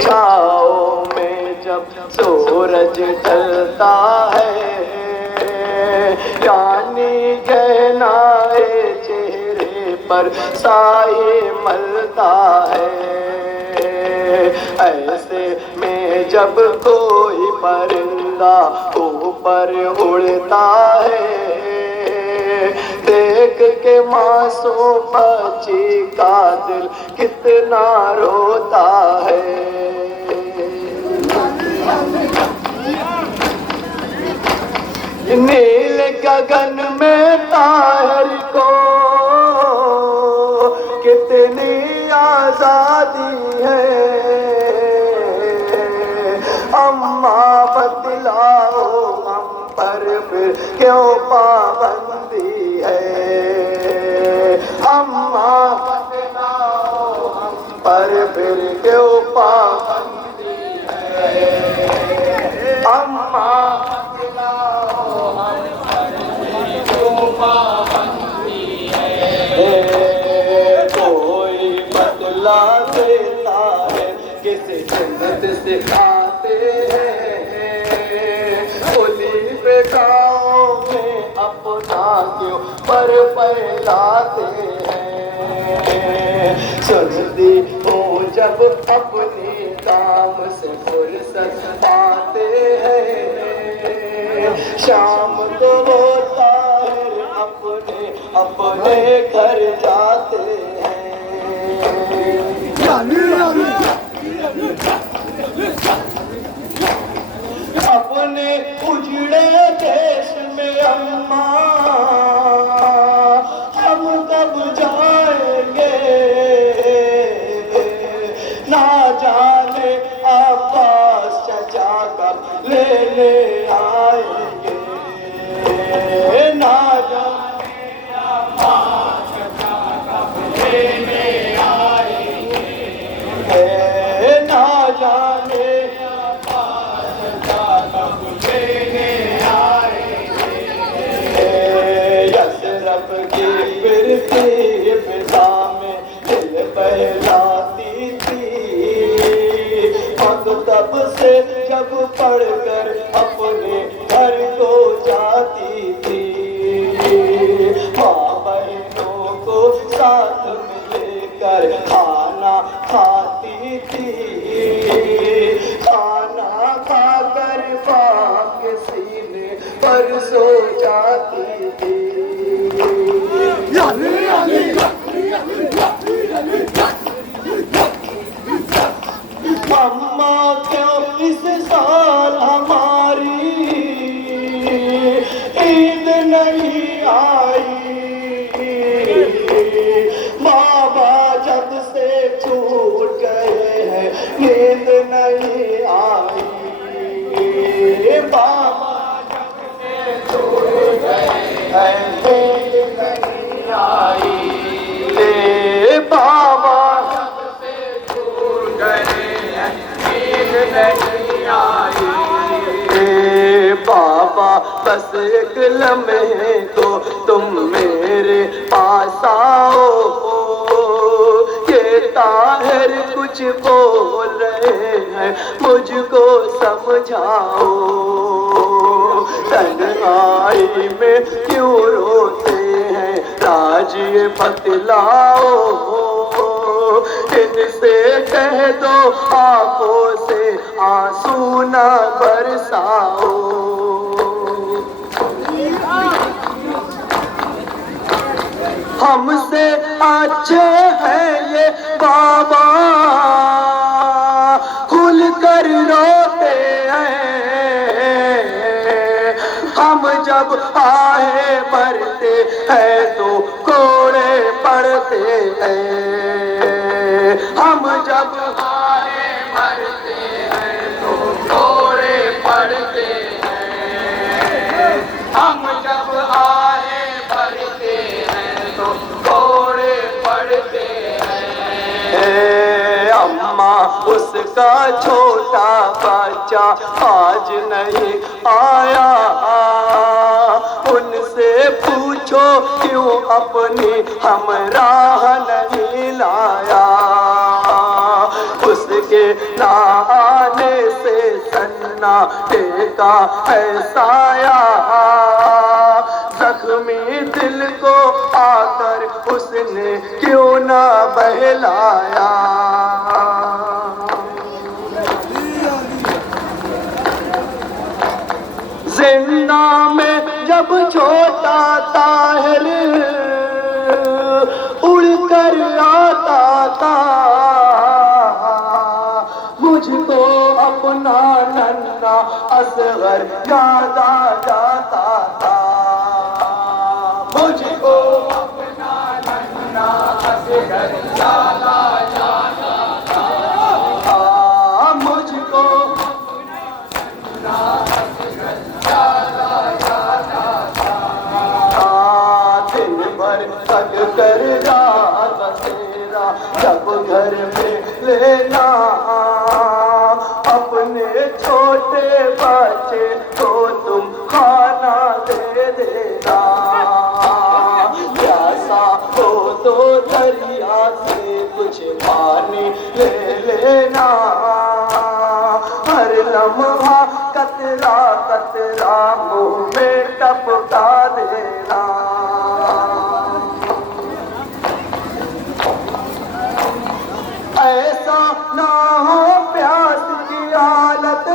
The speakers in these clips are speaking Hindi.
छाओ में जब सूरज ढलता है, यानी गहनाए चेहरे पर साए मलता है। ऐसे में जब कोई परिंदा ऊपर उड़ता है, देख के मासूम बच्ची का दिल कितना रोता है। नील गगन में ताहिर को कितनी आजादी है, अम्मा बतलाओ हम पर फिर क्यों पाबंदी है। अम्मा बतलाओ हम पर फिर क्यों पाबंदी है। अम्मा बतलाओ हम पर फिर क्यों पाबंदी है। कोई बतला देता है किसी जन्नत से आते हैं, उली पे गाँव में अपना क्यों पर फैलाते हैं। सुनती हूँ जब अपने काम से फुर्सत पाते हैं, शाम को वो ताहिर अपने अपने घर जाते हैं। अपने उजड़े देश में अम्मा हम कब जाएंगे, ना जाने अब्बास चचा कब लेने आएंगे। ना जाने अब्बास चचा कब लेने आएंगे। ना जाने तब से जब पढ़कर अपने घर को जाती थी, माँ बहनों को साथ में लेकर खाना खाती थी। खाना खाकर बाप के सीने पर सो जाती थी। अम्मा क्यों इस साल हमारी ईद नहीं आई, बाबा जब से छूट गए हैं नींद नहीं आई। बाबा जब से छूट गए हैं नींद नहीं आई। बाबा जब से छूट गए नहीं आई। बाबा बस एक लम्हे को तुम मेरे पास आओ, ये ताहिर कुछ बोल रहे हैं मुझको समझाओ। तन्हाई में क्यों रोते हैं राज ये बतलाओ, इनसे कह दो आंखों से आंसू न बरसाओ। हमसे अच्छे हैं ये बाबा खुल कर रोते हैं, हम जब आहे भरते हैं तो कोड़े पड़ते हैं। हम जब आए भरते हैं तो कोड़े पड़ते हैं। हम जब आए भरते हैं तो कोड़े पड़ते हैं। अम्मा उसका छोटा बच्चा आज नहीं आया, उनसे पूछो क्यों अपनी हम राह नहीं लाया। उसके ना आने से सन्नाटे का है साया। जख्मी दिल को आकर उसने क्यों ना बहलाया। जिंदा में जब छोटा ताहिर उड़कर आता था, मुझको अपना नन्हा असगर याद आ जाता था। मुझको अपना नन्हा असगर याद आ जाता था। मुझको थक कर रात बसेरा जब घर में लेना, अपने छोटे बच्चे को तुम खाना दे देना। प्यासा हो तो दरिया से कुछ पानी ले लेना। हर लम्हा कतरा कतरा मुंह में टपका देना। ऐसा ना हो प्यास की हालत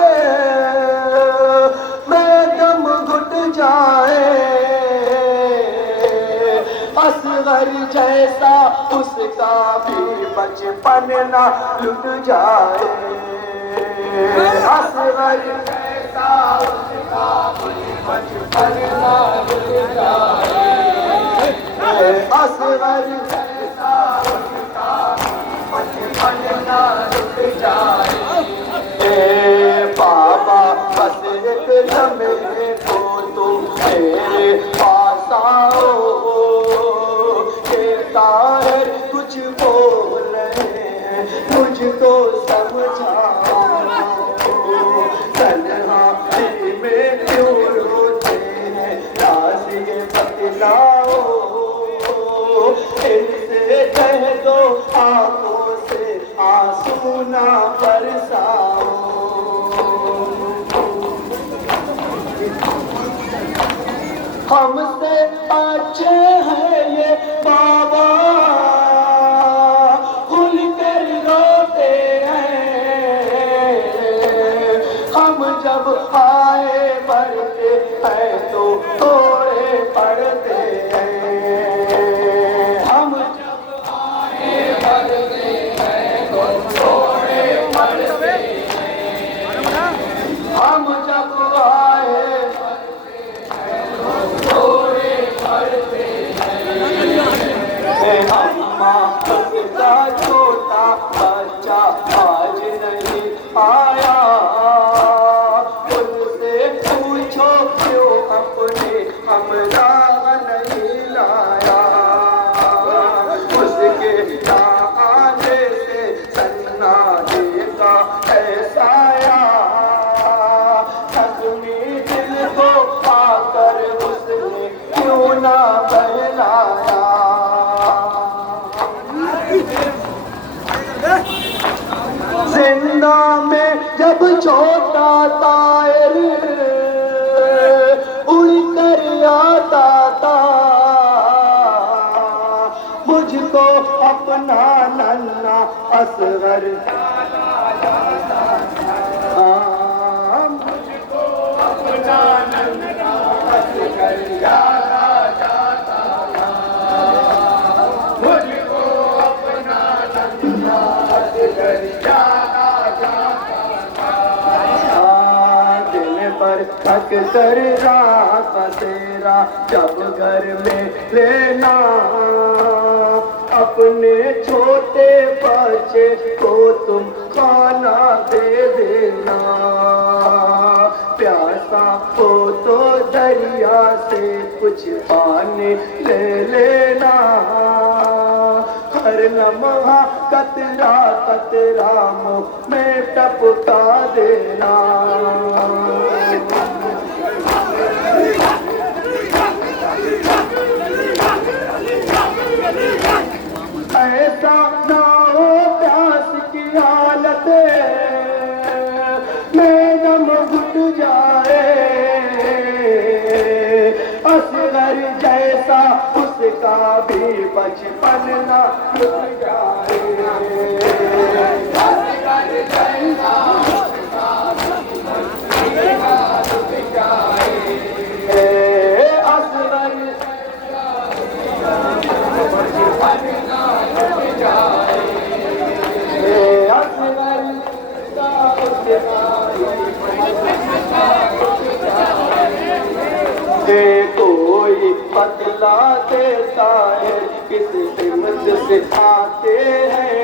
में दम घुट जाए, असगर जैसा उसका भी बचपन ना लुट जाए। असगर जैसा उसका भी बचपन ना लुट जाए। असगर जैसा उसका बाबा बस एक लम्हे को तुम मेरे पास आओ। ये ताहिर कुछ बोल रहे हैं मुझको समझाओ। तन्हाई में क्यों रोते हैं राज़ी बतलाओ। इनसे कह दो आंखों से आंसू ना बरसाओ। हमसे अच्छे हैं ये बाबा खुल कर रोते हैं। हम जब आए बढ़ते हैं तो थोड़े पढ़ते हैं। छोटा बच्चा आज नहीं आया, उनसे पूछो क्यों अपने हमरा नहीं लाया। उसके आने से सन्नाटे का ऐसाया। जख्मी दिल को पाकर उसने क्यों ना बहलाया। जिंदा में जब छोटा ताहिर उड़कर आता था, मुझको अपना नन्हा असगर मुझको अपना नन्हा असगर याद आ जाता था। मुझको अपना नन्हा असगर थक कर रात बसेरा जब घर में लेना, अपने छोटे बच्चे को तुम खाना दे देना। प्यासा हो तो दरिया से कुछ पानी ले लेना। हर लम्हा कतरा कतरा मुँह में टपका देना। ऐसा ना हो प्यास की हालत टूट जाए, असगर जैसा उसका भी बचपन ना टूट जाए, असगर जैसा उसका भी बचपन ना टूट जाए, असगर बचपन ना टूट जाए, असगर कोई बदला देता है किस हिम्मत से आते हैं,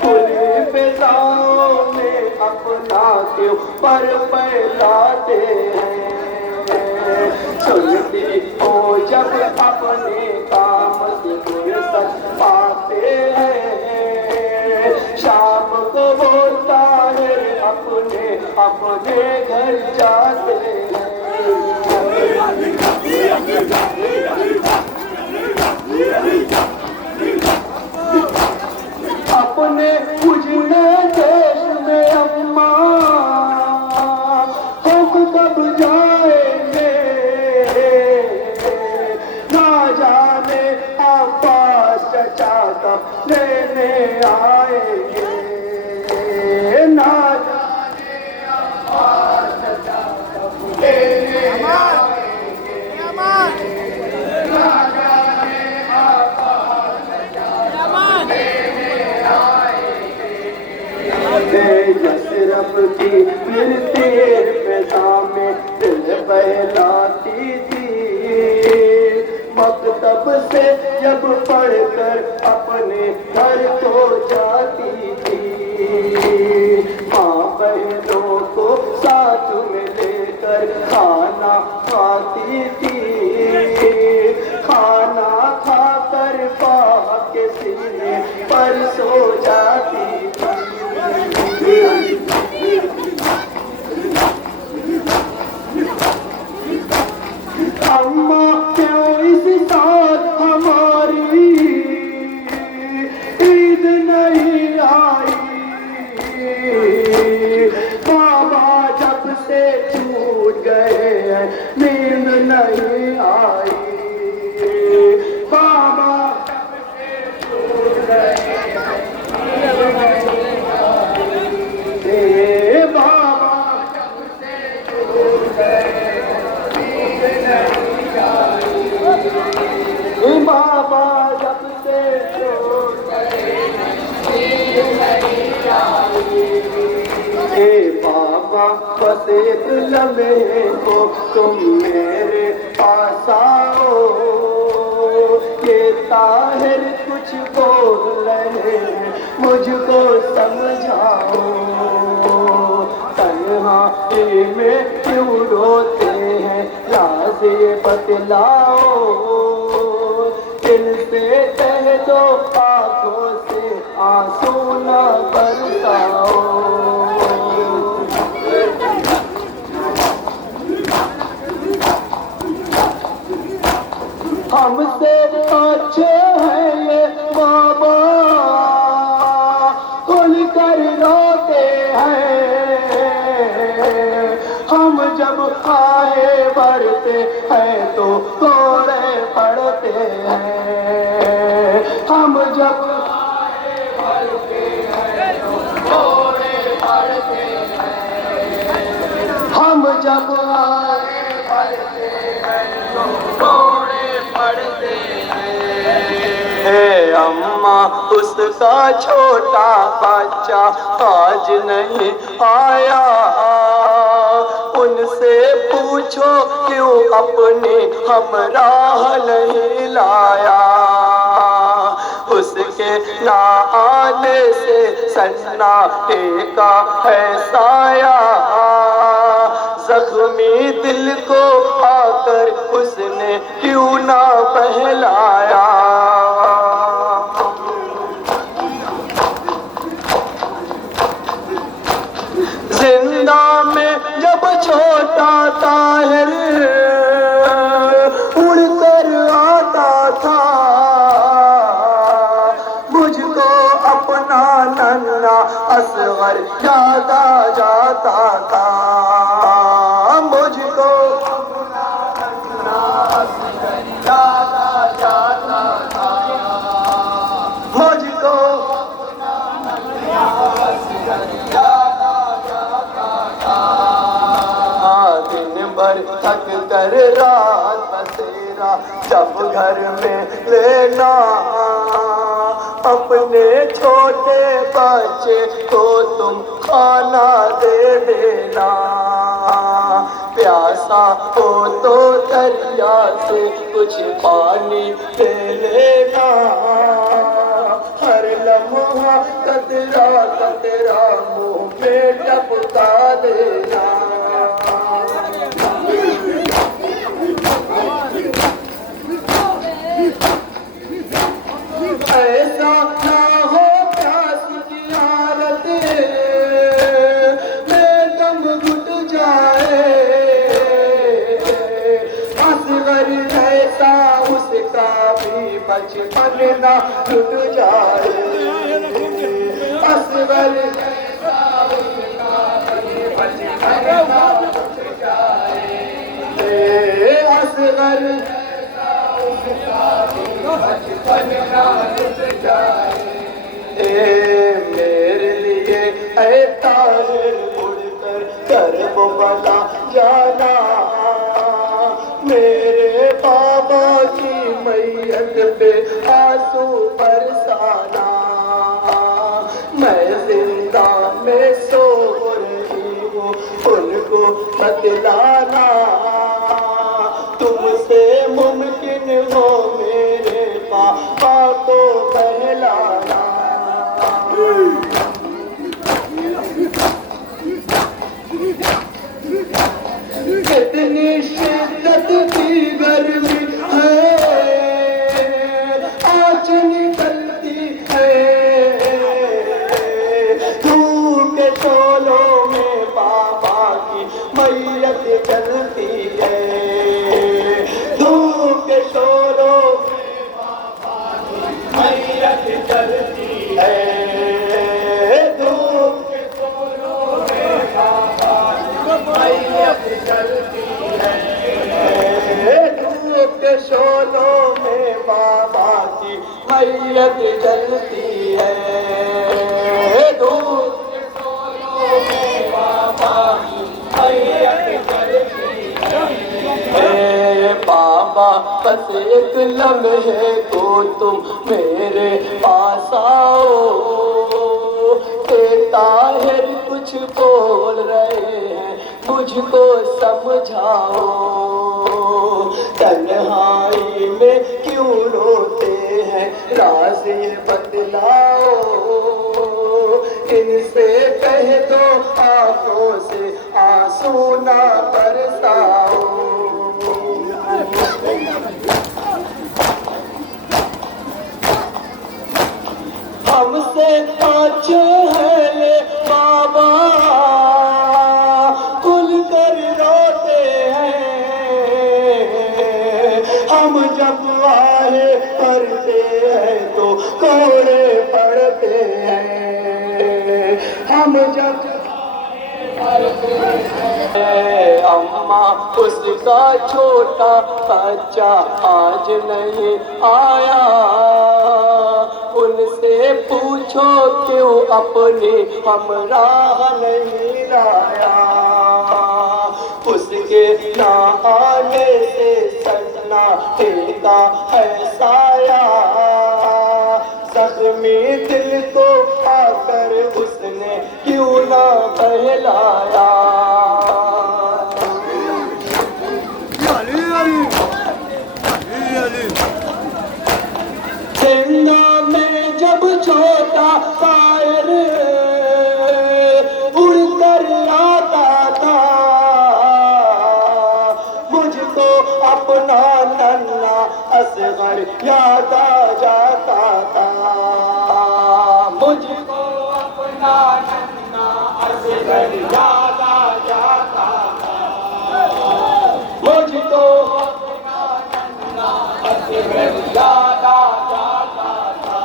खुली फिजाओं में अपना क्यों पर फैलाते हैं, सुनती हो जब अपने काम से फुर्सत पाते हैं, शाम को वो ताहिर अपने अपने घर जाते हैं, अपने उजड़े देश में अम्मा हम कब जाएंगे, ना जाने अब्बास चचा कब लेने आएंगे, ना जाने अब्बास चचा कब लेने आएंगे, ना जाने अब्बास चचा कब लेने आएंगे, यशरफ की फिरती फिजा में दिल बहलाती थी, मकतब से जब पढ़कर अपने घर तो जाती थी, माँ बहनों को साथ में लेकर खाना खाती थी, खाना खाकर बाप के सीने पर सो जाती थी, अम्मा क्यों इस साल हमारी ईद नहीं आई, बाबा जब से छूट गए हैं नींद नहीं आई, बाबा जब से छूट गए हैं नींद नहीं आई, बाबा जब से छूट गए बाबा जब से छोड़ गए नहीं आई, बाबा बस एक लम्हे को तुम मेरे पास आओ, ये ताहिर कुछ बोल रहे मुझको समझाओ, तन्हाई में क्यों रोते हैं राज़ ये बतलाओ, दिल से कह दो आंखों से आंसू न बरसाओ, हमसे अच्छे हैं ये बाबा खुल कर रोते हैं, हम जब आए बढ़ते हैं तो थोड़े पड़ते हैं, हम जब आए बढ़ते हैं तो थोड़े पड़ते हैं, हम जब आए बढ़ते हैं तो थोड़े पड़ते हैं, अम्मा उसका छोटा बच्चा आज नहीं आया, उनसे पूछो क्यों अपने हमराह नहीं लाया, उसके ना आने से सन्नाटे का है साया, जख्मी दिल को आकर उसने क्यों ना बहलाया, जिंदा में जब छोटा ताहिर उड़कर आता था, मुझको अपना नन्हा असगर याद आ जाता था मुझको, याद आ जाता था मुझको, याद आ जाता था। दिन भर थक कर रात बसेरा जब घर में लेना, अपने छोटे बच्चे को तुम खाना दे देना। प्यासा हो तो दरिया से कुछ पानी दे लेना। हर लम्हा कतरा कतरा मुँह में टपका देना। ऐसा ना हो प्यास की हालत में दम घुट जाए, असगर ऐसा उसका भी बचपन ना टूट जाए। असगर ऐसा उसका भी बचपन ना टूट जाए। असगर मेरे लिए ऐ ताहिर उड़कर कर वो बला जाना। मेरे बाबा की मैयत पे आंसू बरसाना। मैं जिंदा में सो रही हूँ उनको बतलाना। तुमसे मुमकिन हो मेरे पापा को बहलाना। कितनी शिद्दत की गर्मी है, आज निकलती है। धूप के शोलों में बाबा की मैयत जलती है। धूप के शोलों में बाबा की मैयत जलती है। धूप के शोलों में बाबा की मैयत जलती है। धूप के शोलों में बाबा की मैयत जलती है। धूप के शोलों में बाबा की मैयत जलती है। बाबा बस एक लम्हे को तुम मेरे पास आओ। ताहिर कुछ बोल रहे हैं मुझको समझाओ। तन्हाई में क्यों रोते हैं राज़ ये बतलाओ। इनसे कह दो आंखों से आंसू ना बरसाओ। हमसे अच्छे हैं ले बाबा खुल कर रोते हैं। हम जब आए करते हैं तो कोड़े पड़ते हैं। हम जब अम्मा उसका छोटा बच्चा आज नहीं आया। उनसे पूछो क्यों अपनी हमराह नहीं लाया। उसके ना आने से सजना देता है साया। जख्मी दिल को आकर उसने क्यों ना बहलाया। जिंदा में जब छोटा ताहिर उड़कर आता था, मुझको अपना नन्हा असगर याद आ जाता था। मुझको अपना नन्हा असगर याद आ जाता था। मुझको अपना नन्हा असगर याद आ जाता था।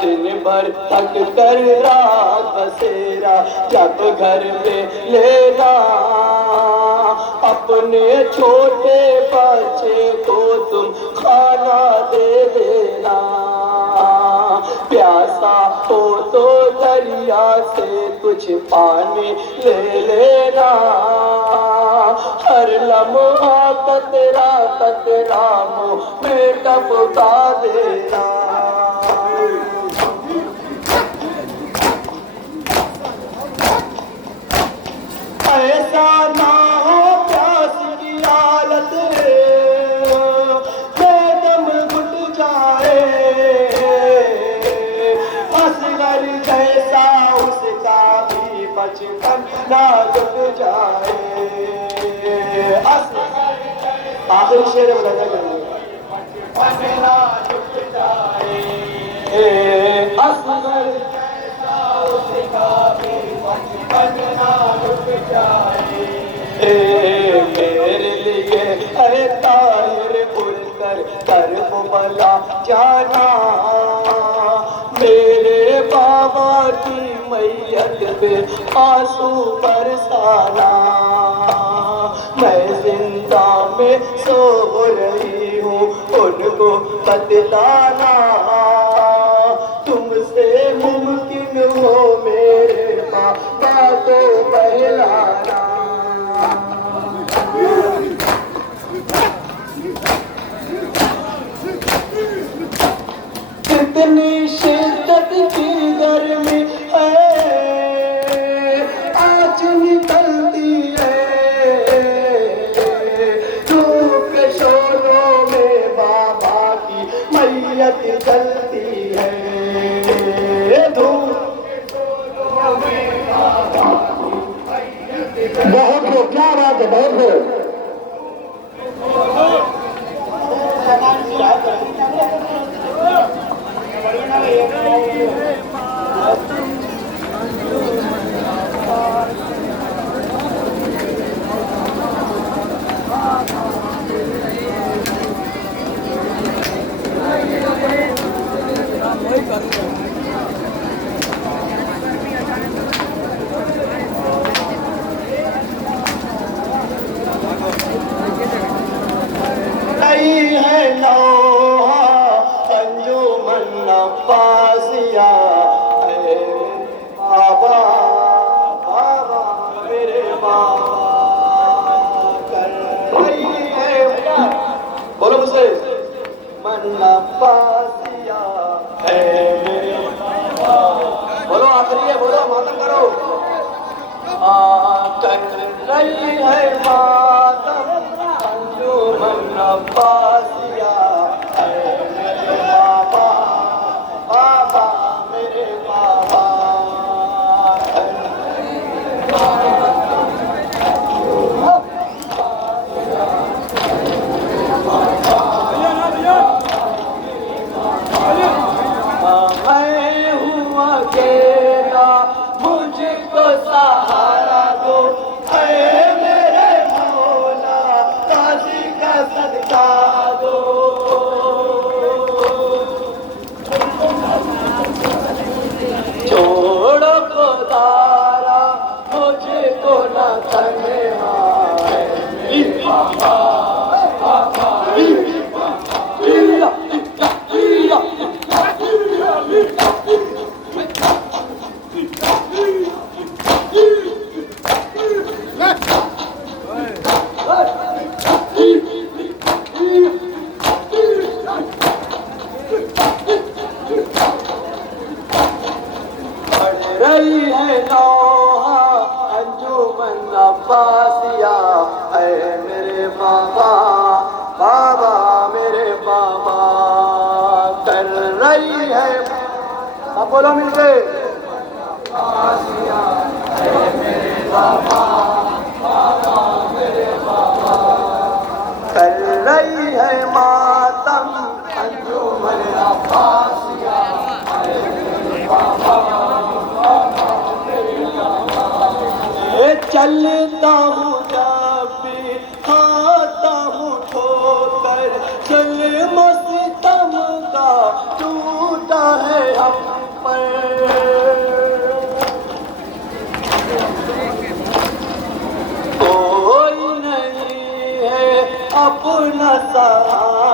दिन भर थक कर रात बसेरा जब घर में लेना, अपने छोटे बच्चे को तुम खाना दे देना। प्यासा हो तो दरिया से कुछ पानी ले लेना। हर लम्हा कतरा कतरा मुँह में टपका देना। ऐसा ना हो प्यास की हालत में दम घुट जाए, असगर जैसा उसका भी बचपन ना घुट जाए। आखिरी शेर बताया बचपन ना घुट जाए, असगर जैसा उसका भी बचपन ना घुट जाए। मेरे लिए अरे ताहिर उड़कर करबला जाना, मेरे बाबा की मैयत पे आंसू बरसाना। मैं जिंदा में सो रही हूँ उनको बतलाना, तुमसे मुमकिन हो मेरे बाबा को बहलाना। कितनी शिद्दत की गर्मी है आज निकलती है, धूप के शोरों में बाबा की मैयत जलती है। धूप के शोरों में बाबा की मैयत, बहुत हो, क्या बात है, बहुत हो। नहीं है नौहा अंजुमन अब्बासिया, बाबा बाबा मेरे बाबा कर रही है, बोलो मुझसे, मन अब्बासिया है मेरे बाबा। बोलो आखिरी है, बोलो मातम करो। कर रही है मातम अंजुमन अब्बासिया है मेरे बाबा, बाबा मेरे बाबा। मैं हूँ अकेला मुझको सहारा दो, मेरे मौला काशी का सदका दो। छोड़ो खुदारा मुझको न तन्हा है बाबा, रही है नौहा अंजुमन अब्बासिया है मेरे बाबा, बाबा मेरे बाबा कर रही है। अब बोलो मिलके, अब्बासिया है मेरे बाबा, बाबा मेरे बाबा कर रही है मातम अंजुमन अब्बासिया है मेरे बाबा। चलता हूँ जब भी खाता हूँ ठोकर, चल मस्तम का टूटा है हम पर। हाँ